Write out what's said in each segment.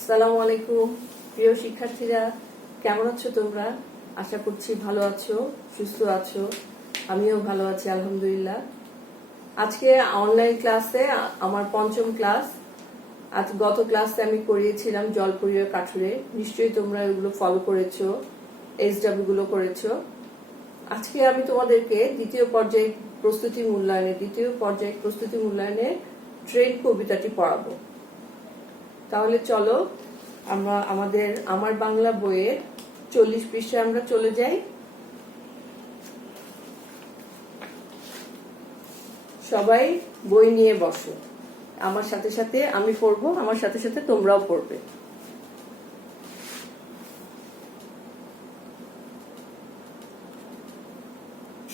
আসসালামু আলাইকুম প্রিয় শিক্ষার্থীরা, কেমন আছো তোমরা? আশা করছি ভালো আছো, সুস্থ আছো। আমিও ভালো আছি আলহামদুলিল্লাহ। আজকে অনলাইন ক্লাসে আমার পঞ্চম ক্লাস। আজ গত ক্লাসে আমি করিয়েছিলাম জলপরীয় কাঠুরে, নিশ্চয়ই তোমরা এগুলো ফলো করেছো, SW গুলো করেছো। আজকে আমি তোমাদেরকে দ্বিতীয় পর্যায়ে প্রস্তুতি মূল্যায়নের ট্রেন কবিতাটি পড়াবো। তাহলে চলো আমরা আমার বাংলা বইয়ের 40 পৃষ্ঠায় আমরা চলে যাই। সবাই বই নিয়ে বসো, আমার সাথে সাথে আমি পড়বো, আমার সাথে সাথে তোমরাও পড়বে।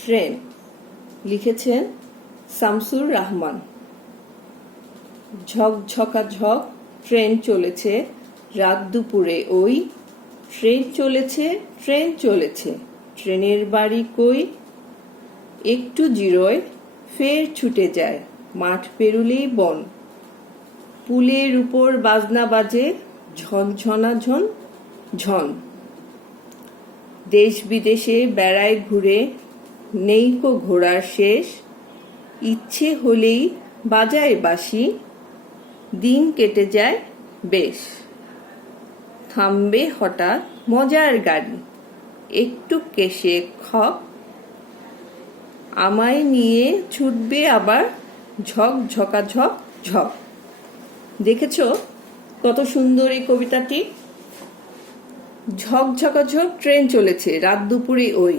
ট্রেন লিখেছেন শামসুর রাহমান। ঝকঝকা ঝক ট্রেন চলেছে রাত দুপুরে, ওই ট্রেন চলেছে ট্রেনের বাড়ি কই, একটু জিরোয় ফের ছুটে যায়, মাঠ পেরুলেই বন, পুলের উপর বাজনা বাজে ঝনঝনা ঝন ঝন, দেশ বিদেশে বেড়ায় ঘুরে নেই কো ঘোড়ার শেষ, ইচ্ছে হলেই বাজায় বাঁশি, দিন কেটে যায় বেশ, থামবে হঠাৎ মজার গাড়ি, একটু কেশে খক, আমায় নিয়ে ছুটবে আবার ঝক ঝকা ঝক ঝক। দেখেছ কত সুন্দর এই কবিতাটি? ঝকঝকা ঝক ট্রেন চলেছে রাত দুপুরে, ওই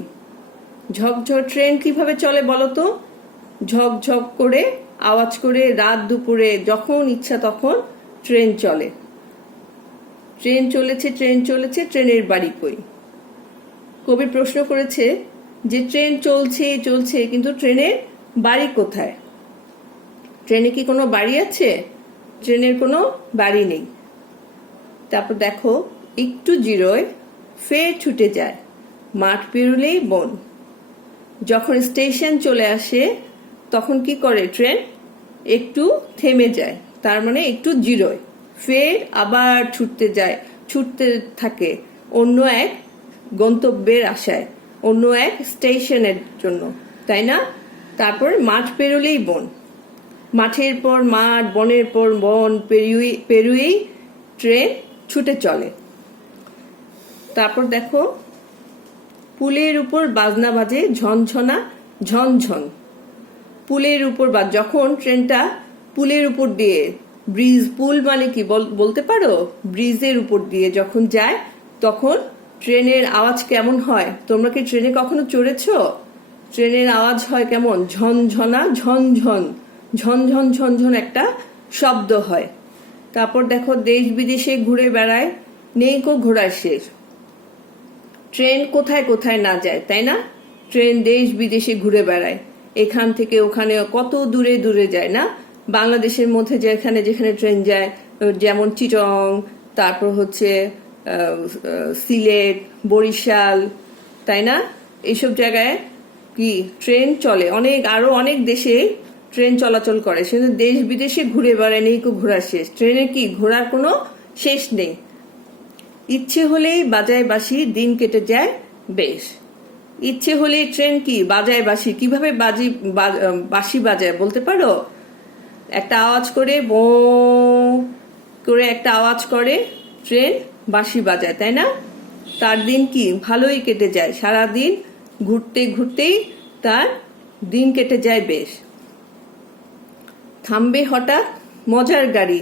ঝকঝক ট্রেন কিভাবে চলে বলো তো? ঝকঝক করে আওয়াজ করে রাত দুপুরে যখন ইচ্ছা তখন ট্রেন চলে। ট্রেন চলেছে ট্রেনের বাড়ি কই। কবি প্রশ্ন করেছে যে ট্রেন চলছে কিন্তু ট্রেনের বাড়ি কোথায়? ট্রেনে কি কোনো বাড়ি আছে? ট্রেনের কোনো বাড়ি নেই। তারপর দেখো, একটু জিরোয় ফের ছুটে যায়, মাঠ পেরুলেই বন। যখন স্টেশন চলে আসে তখন কি করে ট্রেন? একটু থেমে যায়, তার মানে একটু জিরোয়, ফের আবার ছুটতে থাকে অন্য এক গন্তব্যের আশায়, অন্য এক স্টেশনের জন্য, তাই না? তারপর মাঠ পেরুলেই বন, মাঠের পর মাঠ, বনের পর বন পেরুয়েই ট্রেন ছুটে চলে। তারপর দেখো, পুলের উপর বাজনা বাজে ঝনঝনা ঝনঝন। পুলের উপর যখন ট্রেনটা পুলের উপর দিয়ে, পুল মানে কি বলতে পারো? ব্রিজের উপর দিয়ে যখন যায় তখন ট্রেনের আওয়াজ কেমন হয়? তোমরা কি ট্রেনে কখনো চড়েছো? ট্রেনের আওয়াজ হয় কেমন? ঝনঝনা ঝনঝন, ঝনঝন ঝনঝন একটা শব্দ হয়। তারপর দেখো, দেশ বিদেশে ঘুরে বেড়ায় নেই কো ঘোড়ার শেষ। ট্রেন কোথায় কোথায় না যায়, তাই না? ট্রেন দেশ বিদেশে ঘুরে বেড়ায়, এখান থেকে ওখানে কত দূরে দূরে যায় না? বাংলাদেশের মধ্যে যেখানে যেখানে ট্রেন যায়, যেমন চিটং, তারপর হচ্ছে সিলেট, বরিশাল, তাই না? এইসব জায়গায় কি ট্রেন চলে, আরো অনেক দেশে ট্রেন চলাচল করে, সেখানে দেশ বিদেশে ঘুরে বেড়ায় নেই কো ঘোড়ার শেষ। ট্রেনের কি ঘোরার কোনো শেষ নেই। ইচ্ছে হলেই বাজায় বাঁশি, দিন কেটে যায় বেশ। ইচ্ছে হলেই ট্রেন কি বাজায় বাঁশি। কিভাবে বাঁশি বাজায় বলতে পারো? একটা আওয়াজ করে, বো করে একটা আওয়াজ করে ট্রেন বাঁশি বাজায়, তাই না? তার দিন কি ভালোই কেটে যায়, সারাদিন ঘুরতে ঘুরতেই তার দিন কেটে যায় বেশ। থামবে হঠাৎ মজার গাড়ি,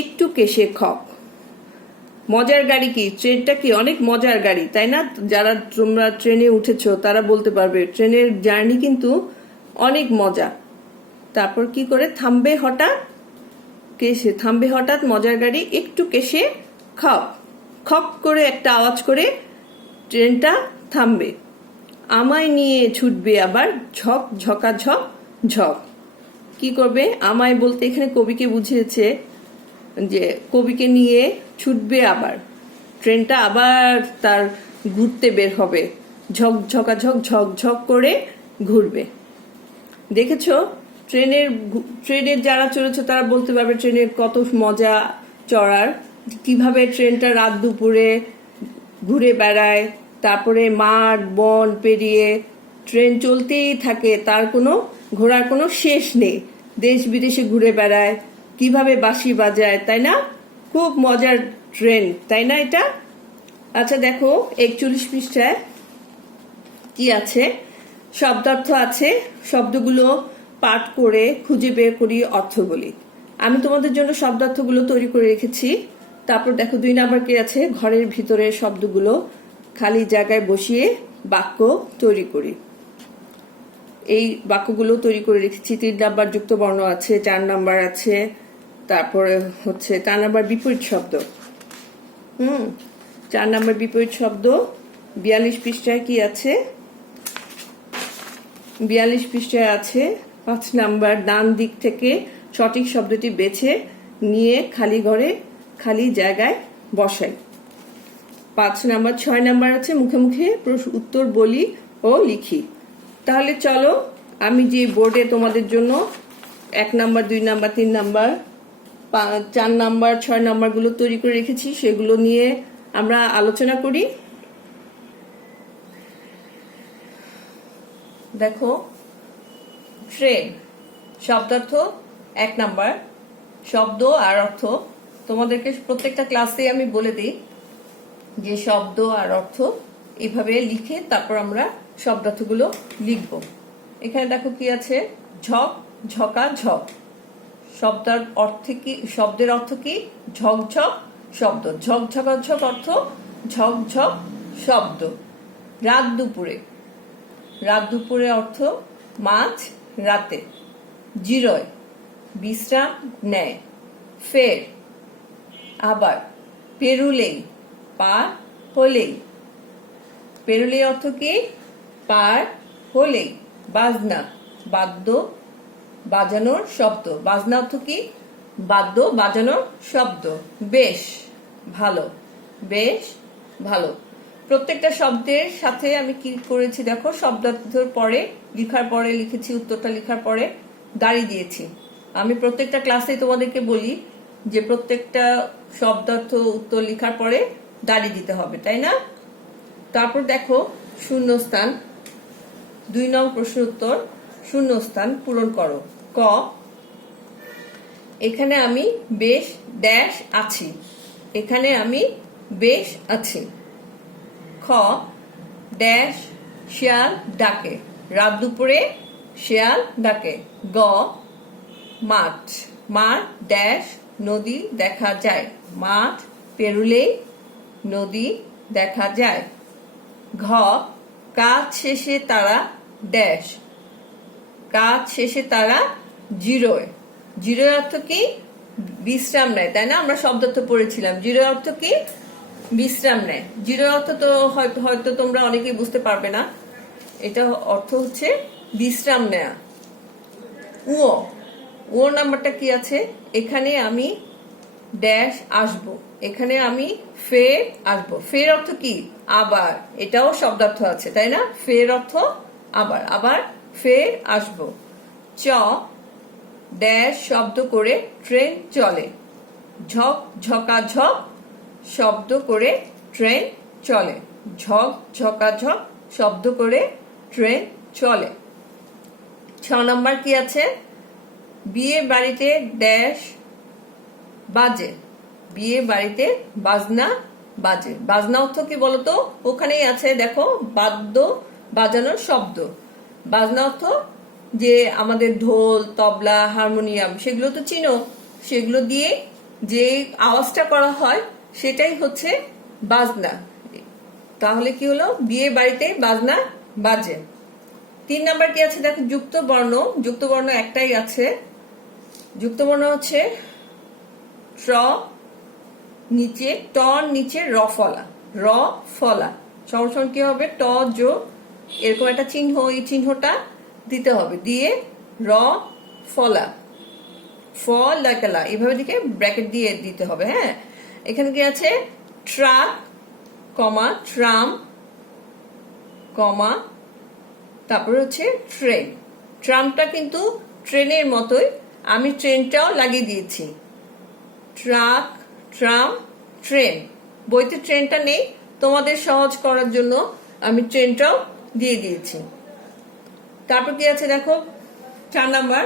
একটু কেশে খক। মজার গাড়ি কি? ট্রেনটা কি অনেক মজার গাড়ি, তাই না? যারা তোমরা ট্রেনে উঠেছো তারা বলতে পারবে ট্রেনের জার্নি কিন্তু অনেক মজা। তারপর কি করে? থামবে হঠাৎ মজার গাড়ি, একটু কেশে খক, খক করে একটা আওয়াজ করে ট্রেনটা থামবে, আমায় নিয়ে ছুটবে আবার ঝক ঝকা ঝক ঝক। কি করবে? আমায় বলতে এখানে কবিকে বুঝিয়েছে যে কবিকে নিয়ে ছুটবে আবার, ট্রেনটা আবার তার ঘুরতে বের হবে, ঝকঝকা ঝক করে ঘুরবে। দেখেছো ট্রেনের যারা চড়েছে তারা বলতে পারবে ট্রেনের কত মজা চড়ার। কিভাবে ট্রেনটা রাত দুপুরে ঘুরে বেড়ায়, তারপরে মাঠ বন পেরিয়ে ট্রেন চলতেই থাকে, তার কোনো ঘোরার কোনো শেষ নেই, দেশ বিদেশে ঘুরে বেড়ায়, কিভাবে বাঁশি বাজায়, তাই না? খুব মজার ট্রেন, তাই না এটা? আচ্ছা দেখো 41 পৃষ্ঠায় কি আছে, শব্দার্থ আছে, শব্দগুলো পাঠ করে খুঁজে বের করি অর্থগুলি। আমি তোমাদের জন্য শব্দার্থগুলো তৈরি করে রেখেছি। তারপর দেখো 2 নাম্বার কি আছে, ঘরের ভিতরে শব্দগুলো খালি জায়গায় বসিয়ে বাক্য তৈরি করি। এই বাক্যগুলো তৈরি করে রেখেছি। 3 নাম্বার যুক্ত বর্ণ আছে, 4 নাম্বার আছে, তারপরে হচ্ছে 4 নাম্বার বিপরীত শব্দ। 4 নাম্বার বিপরীত শব্দ 42 পৃষ্ঠায় কি আছে, 42 পৃষ্ঠায় আছে 5 নাম্বার ডান দিক থেকে সঠিক শব্দটি বেছে নিয়ে খালি ঘরে খালি জায়গায় বসাই। 5 নাম্বার 6 নাম্বার আছে মুখে মুখে উত্তর বলি ও লিখি। তাহলে চলো আমি যে বোর্ডে তোমাদের জন্য 1 নাম্বার 2 নাম্বার 3 নাম্বার 4 নাম্বার 6 নাম্বারগুলো তৈরি করে রেখেছি সেগুলো নিয়ে আমরা আলোচনা করি। দেখো ট্রেন শব্দার্থ 1 নাম্বার, শব্দ আর অর্থ। তোমাদেরকে প্রত্যেকটা ক্লাসে আমি বলে দিই যে শব্দ আর অর্থ এইভাবে লিখে তারপর আমরা শব্দার্থগুলো লিখব। এখানে দেখো কি আছে, ঝক ঝকা ঝক, শব্দের অর্থ কি, ঝকঝক শব্দ, ঝক ঝকা ঝক অর্থ ঝকঝক শব্দ। রাত দুপুরে অর্থ মাঝ রাতে। জিরয় বিশ্রাম নেয়। ফের আবার। পেরুলেই পার হলেই, পেরুলেই অর্থ কি, পার হলেই। বাজনা বাদ্য বাজানোর শব্দ, বাজনা অর্থ কি, বাদ্য বাজানোর শব্দ। বেশ ভালো, বেশ ভালো। প্রত্যেকটা শব্দের সাথে আমি কি করেছি দেখো, শব্দার্থের পরে লিখার পরে লিখেছি, উত্তরটা লিখার পরে দাড়ি দিয়েছি। আমি প্রত্যেকটা ক্লাসে তোমাদেরকে বলি যে প্রত্যেকটা শব্দার্থ উত্তর লিখার পরে দাড়ি দিতে হবে, তাই না? তারপর দেখো শূন্যস্থান, 2 নং প্রশ্ন উত্তর, শূন্যস্থান পূরণ করো। ক, এখানে আমি বেশ ড্যাশ আছি, এখানে আমি বেশ আছি। খ, ড্যাশ শিয়াল ডাকে, রাত দুপুরে শিয়াল ডাকে। গ, মাঠ ড্যাশ নদী দেখা যায়, মাঠ পেরুলেই নদী দেখা যায়। ঘ, কাজ শেষে তারা ড্যাশ, কাজ শেষে তারা জিরোয়, জিরোয় অর্থ কি, বিশ্রাম নেয়, তাই না? আমরা শব্দার্থ পড়েছিলাম। জিরো অর্থ কি, বিশ্রাম নেয়। জিরো অর্থ তো হয়তো তোমরা অনেকেই বুঝতে পারবে না, এটা অর্থ হচ্ছে বিশ্রাম নেয়া। ও নাম্বারটা কি আছে, এখানে আমি ড্যাশ আসবো, এখানে আমি ফের আসবো। ফের অর্থ কি, আবার, এটাও শব্দার্থ আছে, তাই না? ফের অর্থ আবার, আবার ফের আসবো। চ, ড্যাশ শব্দ করে ট্রেন চলে, ঝক ঝকা ঝক শব্দ করে ট্রেন চলে, ঝক ঝকা ঝক শব্দ করে ট্রেন চলে। 6 নম্বর কি আছে, বিয়ে বাড়িতে ড্যাশ বাজে, বিয়ে বাড়িতে বাজনা বাজে। বাজনা অর্থ কি বলতো, ওখানেই আছে দেখো, বাদ্য বাজানোর শব্দ। বাজনা অর্থ যে আমাদের ঢোল তবলা হারমোনিয়াম, সেগুলো তো চিনো, সেগুলো দিয়ে যে আওয়াজটা করা হয় সেটাই হচ্ছে বাজনা। তাহলে কি হলো, বিয়ে বাড়িতে বাজনা বাজে। 3 নাম্বার কি আছে দেখো, যুক্ত বর্ণ। যুক্ত বর্ণ একটাই আছে, যুক্ত বর্ণ হচ্ছে ট্র নিচে, টর নিচে র ফলা, র ফলা। সবসময় কি হবে, ট যোগ এরকম একটা চিহ্ন, এই চিহ্নটা দিতে হবে, দিয়ে র ফলা, ফ লাকালা, এইভাবে দিকে ব্র্যাকেট দিয়ে দিতে হবে। হ্যাঁ, এখানে কি আছে, ট্রাক কমা ট্রাম কমা তারপর হচ্ছে ট্রেন। ট্রামটা কিন্তু ট্রেনের মতোই, আমি ট্রেনটাও লাগিয়ে দিয়েছি। Truck tram train. বইতে ট্রেনটা নেই, তোমাদের সহজ করার জন্য আমি ট্রেনটাও দিয়ে দিয়েছি। তারপর কি আছে দেখো, 4 নাম্বার,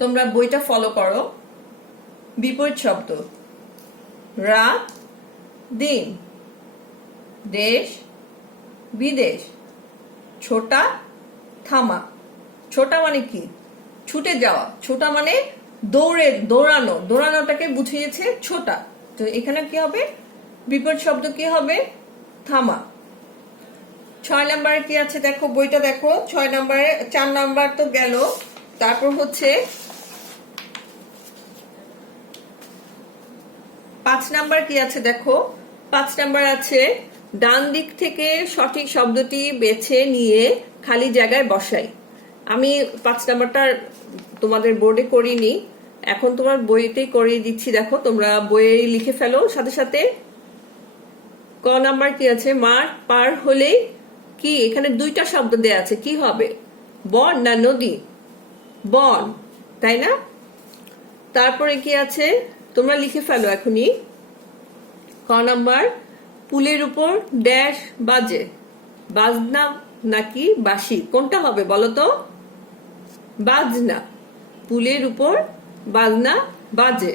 তোমরা বইটা ফলো করো। বিপরীত শব্দ, রাত, দিন, দেশ, বিদেশ, ছোটা, থামা। ছোটা মানে কি? ছুটে যাওয়া। ছোটা মানে দৌড়ানো, দৌড়ানোটাকে বুঝিয়েছে ছোটা। তো এখানে কি হবে? বিপরীত শব্দ কি হবে? থামা। 6 নাম্বারে কি আছে দেখো, বইটা দেখো। 6 নাম্বারে 4 নাম্বার তো গেল, তারপর হচ্ছে 5 নাম্বার কি আছে দেখো। 5 নাম্বার আছে, ডান দিক থেকে সঠিক শব্দটি বেছে নিয়ে খালি জায়গায় বসাই। আমি 5 নাম্বারটা তোমাদের বোর্ডে করিনি, এখন তোমার বইতেই করিয়ে দিচ্ছি। দেখো, তোমরা বইয়ে লিখে ফেলো সাথে সাথে। ক নাম্বার কি আছে, মাঠ পার হলেই কি? এখানে 2টা শব্দ দেয়া আছে, কি হবে? বন না নদী? বন, তাই না? তারপরে কি আছে, তোমরা লিখে ফেলো এখনই। ক নাম্বার, পুলের উপর ড্যাশ বাজে। বাজনা নাকি বাঁশি, কোনটা হবে বলো তো? বাজনা। পুলের উপর বাজনা বাজে।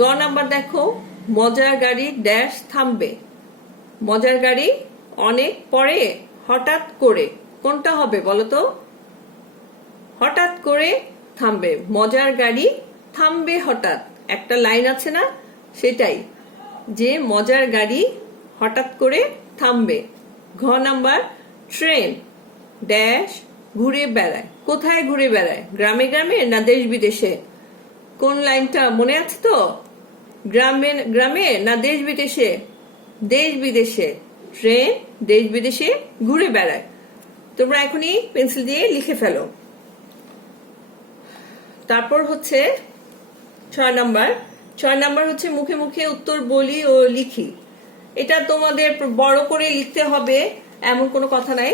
গ নাম্বার দেখো, মজার গাড়ি ড্যাশ থামবে। মজার গাড়ি অনেক পরে হঠাৎ করে, কোনটা হবে বলো তো? হঠাৎ করে থামবে। মজার গাড়ি থামবে হঠাৎ, একটা লাইন আছে না, সেটাই, যে মজার গাড়ি হঠাৎ করে থামবে। ঘ নাম্বার, ট্রেন ড্যাশ ঘুরে বেড়ায়। কোথায় ঘুরে বেড়ায়? গ্রামে গ্রামে না দেশ বিদেশে? কোন লাইনটা মনে আছে তো? গ্রামে গ্রামে না দেশ বিদেশে? দেশ বিদেশে। ট্রেন দেশ বিদেশে ঘুরে বেড়ায়। তোমরা এখনই পেন্সিল দিয়ে লিখে ফেলো। তারপর হচ্ছে 6 নাম্বার। 6 নাম্বার হচ্ছে, মুখে মুখে উত্তর বলি ও লিখি। এটা তোমাদের বড় করে লিখতে হবে এমন কোনো কথা নাই,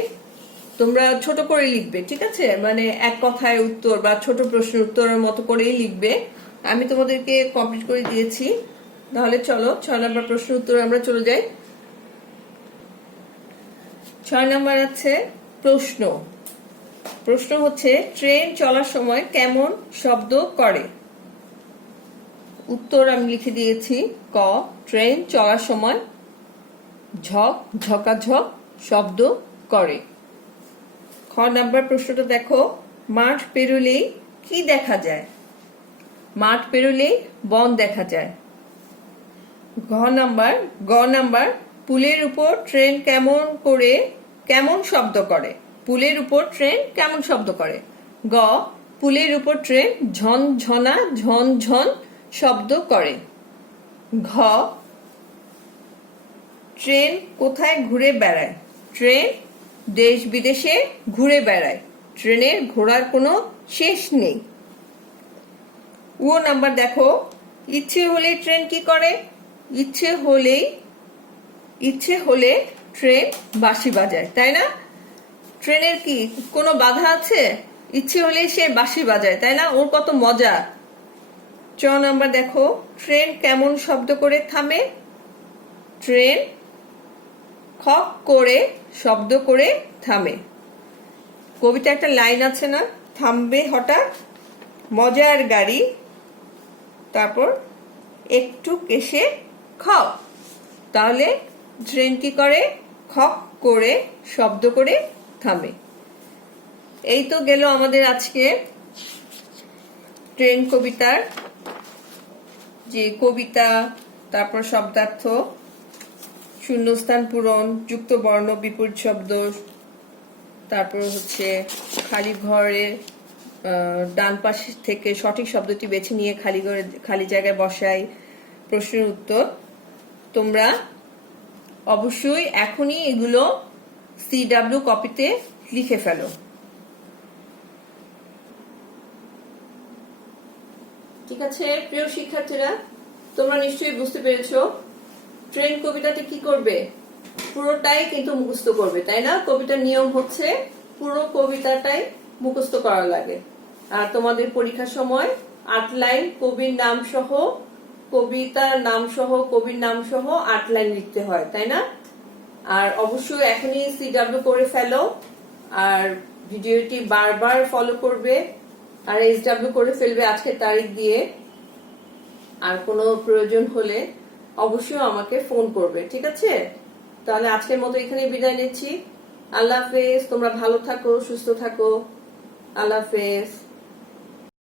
তোমরা ছোট করে লিখবে, ঠিক আছে? মানে এক কথায় উত্তর বা ছোট প্রশ্নের উত্তরের মতো করেই লিখবে। আমি তোমাদেরকে কমপ্লিট করে দিয়েছি। তাহলে চলো 6 নাম্বার প্রশ্ন উত্তর আমরা চলে যাই। 6 নাম্বার আছে প্রশ্ন। প্রশ্ন হচ্ছে, ট্রেন চলার সময় কেমন শব্দ করে? উত্তর আমি লিখে দিয়েছি। ক, ট্রেন চলার সময় ঝক ঝকাঝক শব্দ করে। খ নাম্বার প্রশ্নটা দেখো, মাঠ পেরোলেই কি দেখা যায়? মাঠ পেরোলেই বন দেখা যায়। গ নাম্বার, পুলের উপর ট্রেন কেমন শব্দ করে? পুলের উপর ট্রেন কেমন শব্দ করে? গ, পুলের উপর ট্রেন ঝনঝনা ঝনঝন শব্দ করে। ঘ, ট্রেন কোথায় ঘুরে বেড়ায়? ট্রেন দেশ বিদেশে ঘুরে বেড়ায়। ট্রেনের ঘোরার কোনো শেষ নেই। ও নাম্বার দেখো, ইচ্ছে হলে ট্রেন কি করে? ইচ্ছে হলে ট্রেন বাঁশি বাজায়, তাই না? ট্রেনের কি কোনো বাধা আছে? ইচ্ছে হলে সে বাঁশি বাজায়, তাই না? ওর কত মজা। চ নাম্বার দেখো, ট্রেন কেমন শব্দ করে থামে? ট্রেন খক করে শব্দ করে থামে। কবিতা একটা লাইন আছে না, থামবে হঠাৎ, মজার গাড়ি, তারপর একটু কেশে খক। তাহলে ট্রেন কি করে? খক করে শব্দ করে থামে। এই তো গেল আমাদের আজকে ট্রেন কবিতার যে কবিতা, তারপর শব্দার্থ, শূন্যস্থান পূরণ, যুক্ত বর্ণ, বিপরীত শব্দ, তারপর হচ্ছে খালি ঘরে ডান পাশ থেকে সঠিক শব্দটি বেছে নিয়ে খালি জায়গায় বসাই, প্রশ্নের উত্তর। তোমরা অবশ্যই এখনই এগুলো CW কপিতে লিখে ফেলো। ঠিক আছে প্রিয় শিক্ষার্থীরা, তোমরা নিশ্চয়ই বুঝতে পেরেছো ট্রেন কবিতাতে কি করবে? পুরোটাই কিন্তু মুখস্থ করবে, তাই না? কবিতার নিয়ম হচ্ছে পুরো কবিতাটাই মুখস্থ করা লাগে। আর তোমাদের পরীক্ষার সময় 8 লাইন কবির নাম সহ কবিতার নাম সহ কবির নাম সহ 8 লাইন লিখতে হয়, তাই না? আর অবশ্যই এখনই CW করে ফেলো, আর ভিডিওটি বারবার ফলো করবে, আর SW করে ফেলবে আজকের তারিখ দিয়ে। আর কোনো প্রয়োজন হলে অবশ্যই আমাকে ফোন করবে, ঠিক আছে? তাহলে আজকের মতো এখানে বিদায় নিচ্ছি। আল্লাহ হাফেজ। তোমরা ভালো থাকো, সুস্থ থাকো। আল্লাহ হাফেজ।